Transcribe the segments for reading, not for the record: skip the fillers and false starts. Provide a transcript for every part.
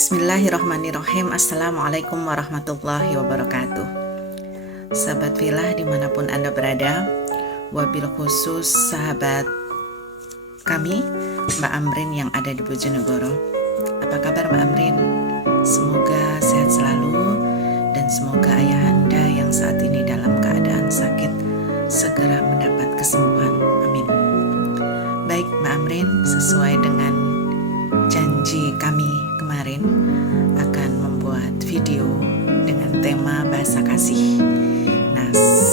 Bismillahirrahmanirrahim. Assalamualaikum warahmatullahi wabarakatuh. Sahabat Filah dimanapun Anda berada, wabil khusus sahabat kami Mbak Amrin yang ada di Bojonegoro. Apa kabar Mbak Amrin? Semoga sehat selalu dan semoga ayah Anda yang saat ini dalam keadaan sakit segera mendapat kesembuhan. Amin. Baik Mbak Amrin, sesuai dengan janji kami kemarin akan membuat video dengan tema bahasa kasih. Nah,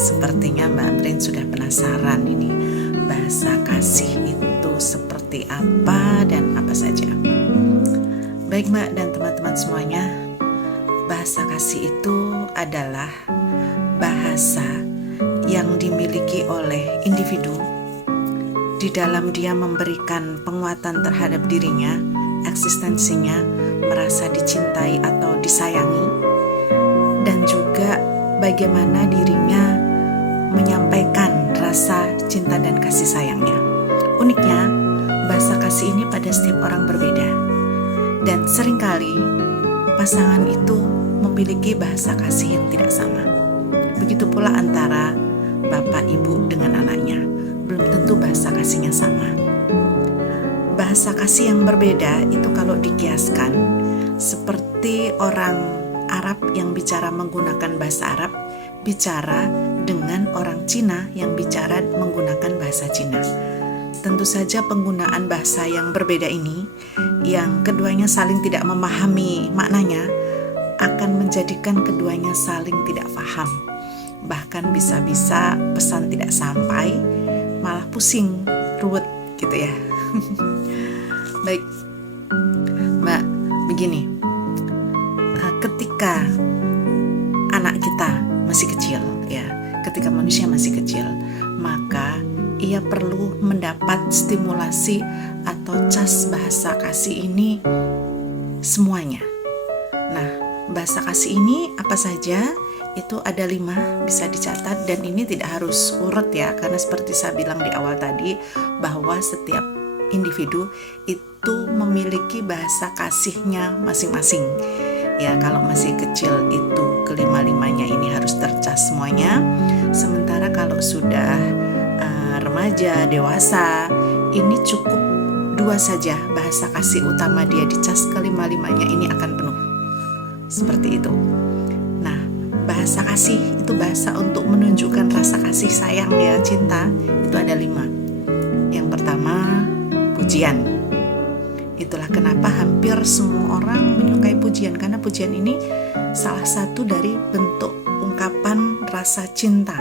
sepertinya Mbak Amrin sudah penasaran ini bahasa kasih itu seperti apa dan apa saja. Baik Mbak dan teman-teman semuanya, bahasa kasih itu adalah bahasa yang dimiliki oleh individu di dalam dia memberikan penguatan terhadap dirinya, eksistensinya, merasa dicintai atau disayangi, dan juga bagaimana dirinya menyampaikan rasa cinta dan kasih sayangnya. Uniknya, bahasa kasih ini pada setiap orang berbeda, dan seringkali pasangan itu memiliki bahasa kasih yang tidak sama. Begitu pula antara bapak ibu dengan anaknya, belum tentu bahasa kasihnya sama. Bahasa kasih yang berbeda itu kalau dikiaskan seperti orang Arab yang bicara menggunakan bahasa Arab bicara dengan orang Cina yang bicara menggunakan bahasa Cina. Tentu saja penggunaan bahasa yang berbeda ini, yang keduanya saling tidak memahami maknanya, akan menjadikan keduanya saling tidak paham. Bahkan bisa-bisa pesan tidak sampai, malah pusing, ruwet gitu ya. Baik Mbak, begini, ketika anak kita masih kecil ya, ketika manusia masih kecil, maka ia perlu mendapat stimulasi atau cas bahasa kasih ini semuanya. Nah, bahasa kasih ini apa saja? Itu ada 5, bisa dicatat, dan ini tidak harus urut ya, karena seperti saya bilang di awal tadi bahwa setiap individu itu memiliki bahasa kasihnya masing-masing. Ya, kalau masih kecil itu kelima-limanya ini harus tercas semuanya. Sementara kalau sudah remaja, dewasa, ini cukup 2 saja bahasa kasih utama dia dicas, kelima-limanya ini akan penuh. Seperti itu. Nah, bahasa kasih itu bahasa untuk menunjukkan rasa kasih sayang ya, cinta, itu ada 5. Yang pertama, pujian. Itulah kenapa hampir semua orang menyukai pujian, karena pujian ini salah satu dari bentuk ungkapan rasa cinta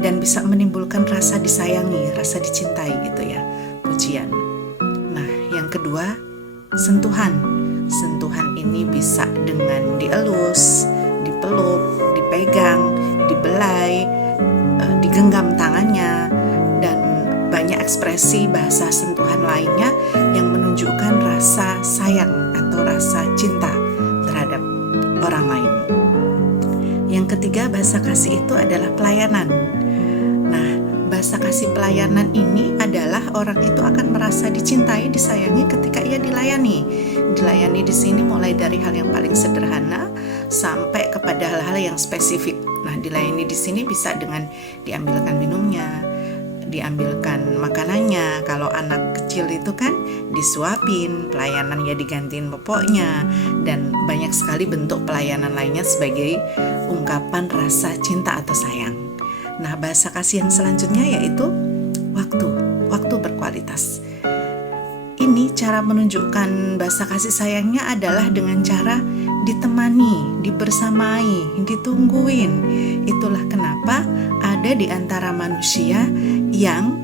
dan bisa menimbulkan rasa disayangi, rasa dicintai gitu ya, pujian. Nah, yang kedua, sentuhan. Sentuhan ini bisa dengan dielus, dipeluk, dipegang, dibelai, digenggam tangannya, dan banyak ekspresi bahasa sentuhan lainnya yang menunjukkan rasa sayang atau rasa cinta terhadap orang lain. Yang ketiga, bahasa kasih itu adalah pelayanan. Nah, bahasa kasih pelayanan ini adalah orang itu akan merasa dicintai, disayangi ketika ia dilayani. Dilayani di sini mulai dari hal yang paling sederhana sampai kepada hal-hal yang spesifik. Nah, dilayani di sini bisa dengan diambilkan minumnya, diambilkan makanannya. Kalau anak kecil itu kan disuapin, pelayanan ya digantiin popoknya, dan banyak sekali bentuk pelayanan lainnya sebagai ungkapan rasa cinta atau sayang. Nah, bahasa kasih yang selanjutnya yaitu waktu berkualitas. Ini cara menunjukkan bahasa kasih sayangnya adalah dengan cara ditemani, dibersamai, ditungguin. Itulah kenapa ada di antara manusia yang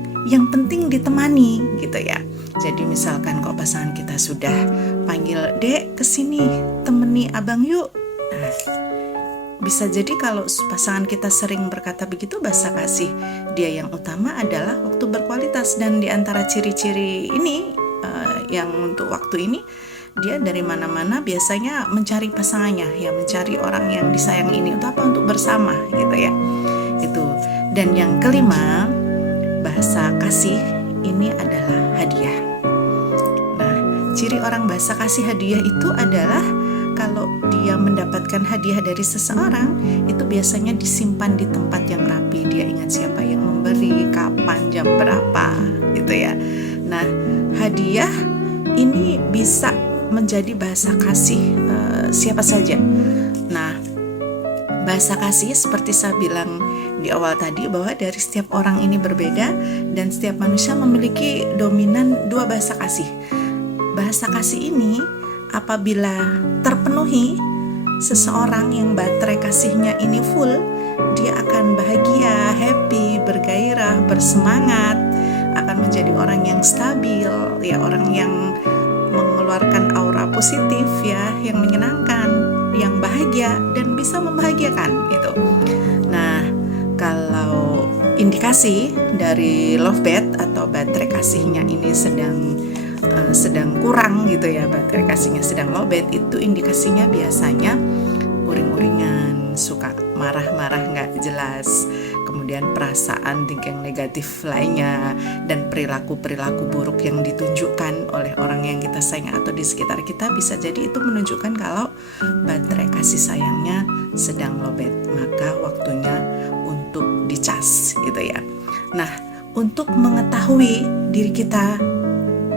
penting ditemani gitu ya. Jadi misalkan kok pasangan kita sudah panggil, "Dek, kesini temeni abang yuk." Nah, bisa jadi kalau pasangan kita sering berkata begitu, bahasa kasih dia yang utama adalah waktu berkualitas. Dan di antara ciri-ciri ini, yang untuk waktu ini, dia dari mana-mana biasanya mencari pasangannya, ya mencari orang yang disayang ini untuk apa? Untuk bersama gitu ya. Itu. Dan yang kelima, bahasa kasih ini adalah hadiah. Nah, ciri orang basa kasih hadiah itu adalah kalau dia mendapatkan hadiah dari seseorang, itu biasanya disimpan di tempat yang rapi. Dia ingat siapa yang memberi, kapan, jam berapa, gitu ya. Nah, hadiah ini bisa menjadi bahasa kasih siapa saja. Nah, bahasa kasih seperti saya bilang di awal tadi bahwa dari setiap orang ini berbeda dan setiap manusia memiliki dominan 2 bahasa kasih. Bahasa kasih ini apabila terpenuhi, seseorang yang baterai kasihnya ini full, dia akan bahagia, happy, bergairah, bersemangat, akan menjadi orang yang stabil, ya, orang yang mengeluarkan aura positif, ya, yang menyenangkan, yang bahagia dan bisa membahagiakan itu. Nah, kalau indikasi dari lovebird atau baterai kasihnya ini sedang kurang gitu ya, baterai kasihnya sedang lowbat, itu indikasinya biasanya uring-uringan, suka marah-marah nggak jelas, kemudian perasaan tingkah negatif lainnya, dan perilaku-perilaku buruk yang ditunjukkan oleh orang yang kita sayang atau di sekitar kita, bisa jadi itu menunjukkan kalau baterai kasih sayangnya sedang lowbat. Maka waktunya untuk dicas gitu ya. Nah, untuk mengetahui diri kita,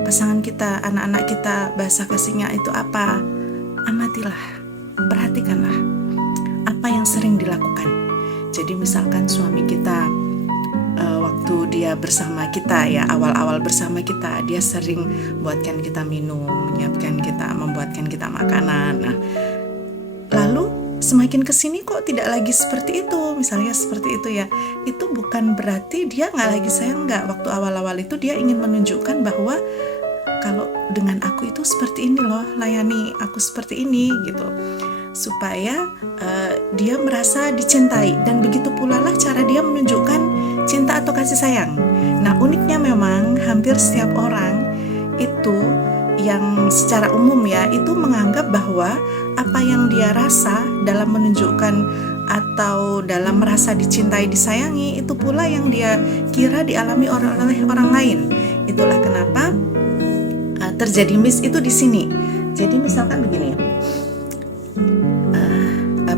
pasangan kita, anak-anak kita bahasa kasihnya itu apa, amatilah, perhatikanlah apa yang sering dilakukan. Jadi misalkan suami kita waktu dia bersama kita, ya, awal-awal bersama kita, dia sering buatkan kita minum, membuatkan kita makanan. Nah, lalu semakin kesini kok tidak lagi seperti itu, misalnya seperti itu ya, itu bukan berarti dia nggak lagi sayang, nggak. Waktu awal-awal itu dia ingin menunjukkan bahwa kalau dengan aku itu seperti ini loh, layani aku seperti ini gitu, supaya dia merasa dicintai. Dan begitu pula lah cara dia menunjukkan cinta atau kasih sayang. Nah, uniknya memang hampir setiap orang itu yang secara umum ya, itu menganggap bahwa apa yang dia rasa dalam menunjukkan atau dalam merasa dicintai, disayangi, itu pula yang dia kira dialami oleh orang lain. Itulah kenapa terjadi miss itu di sini. Jadi misalkan begini,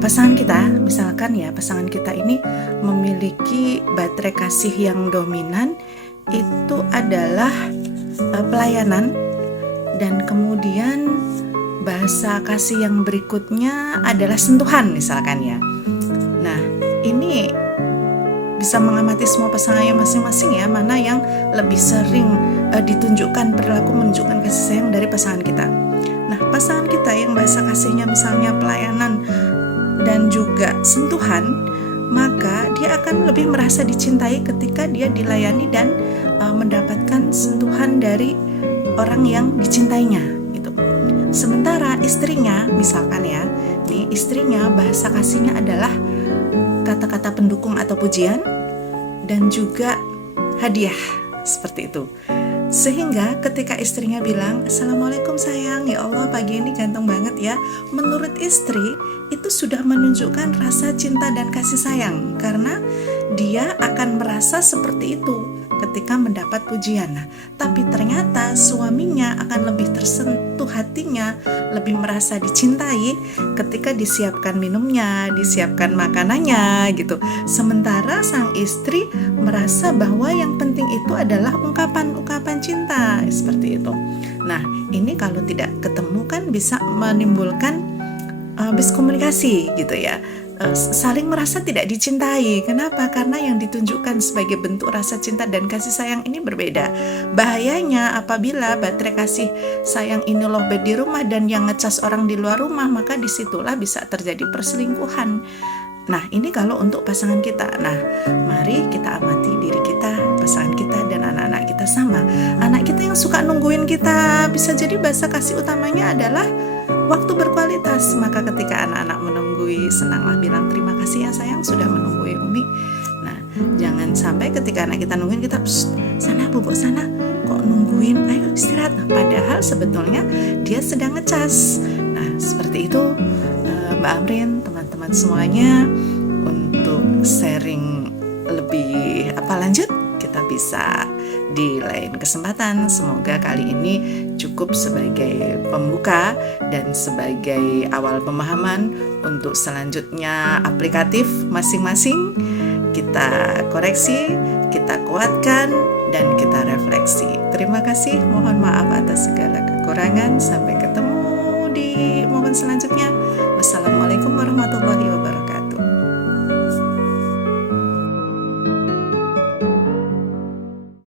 pasangan kita ini memiliki baterai kasih yang dominan itu adalah pelayanan, dan kemudian bahasa kasih yang berikutnya adalah sentuhan misalkan ya. Nah, ini bisa mengamati semua pasangannya masing-masing ya, mana yang lebih sering ditunjukkan perilaku menunjukkan kasih sayang dari pasangan kita. Nah, pasangan kita yang bahasa kasihnya misalnya pelayanan dan juga sentuhan, maka dia akan lebih merasa dicintai ketika dia dilayani dan mendapatkan sentuhan dari orang yang dicintainya gitu. Sementara istrinya misalkan ya, nih istrinya bahasa kasihnya adalah kata-kata pendukung atau pujian dan juga hadiah, seperti itu. Sehingga ketika istrinya bilang, "Assalamualaikum sayang, ya Allah pagi ini ganteng banget ya," menurut istri itu sudah menunjukkan rasa cinta dan kasih sayang, karena dia akan merasa seperti itu ketika mendapat pujian. Nah, tapi ternyata suaminya akan lebih tersentuh hatinya, lebih merasa dicintai ketika disiapkan minumnya, disiapkan makanannya gitu. Sementara sang istri merasa bahwa yang penting itu adalah ungkapan-ungkapan cinta, seperti itu. Nah, ini kalau tidak ketemu kan bisa menimbulkan miskomunikasi gitu ya. Saling merasa tidak dicintai. Kenapa? Karena yang ditunjukkan sebagai bentuk rasa cinta dan kasih sayang ini berbeda. Bahayanya apabila baterai kasih sayang ini lowbat di rumah dan yang ngecas orang di luar rumah, maka disitulah bisa terjadi perselingkuhan. Nah, ini kalau untuk pasangan kita. Nah, mari kita amati diri kita, pasangan kita, dan anak-anak kita sama. Anak kita yang suka nungguin kita, bisa jadi bahasa kasih utamanya adalah waktu berkualitas. Maka ketika anak-anak menunggui, senanglah bilang terima kasih ya sayang sudah menunggui Umi. Nah, jangan sampai ketika anak kita nungguin kita, sana bubuk sana, kok nungguin, ayo istirahat. Nah, padahal sebetulnya dia sedang ngecas. Nah, seperti itu Mbak Amrin, teman-teman semuanya. Untuk sharing lebih lanjut, kita bisa di lain kesempatan. Semoga kali ini cukup sebagai pembuka dan sebagai awal pemahaman untuk selanjutnya aplikatif masing-masing. Kita koreksi, kita kuatkan, dan kita refleksi. Terima kasih, mohon maaf atas segala kekurangan. Sampai ketemu di momen selanjutnya. Wassalamualaikum warahmatullahi wabarakatuh.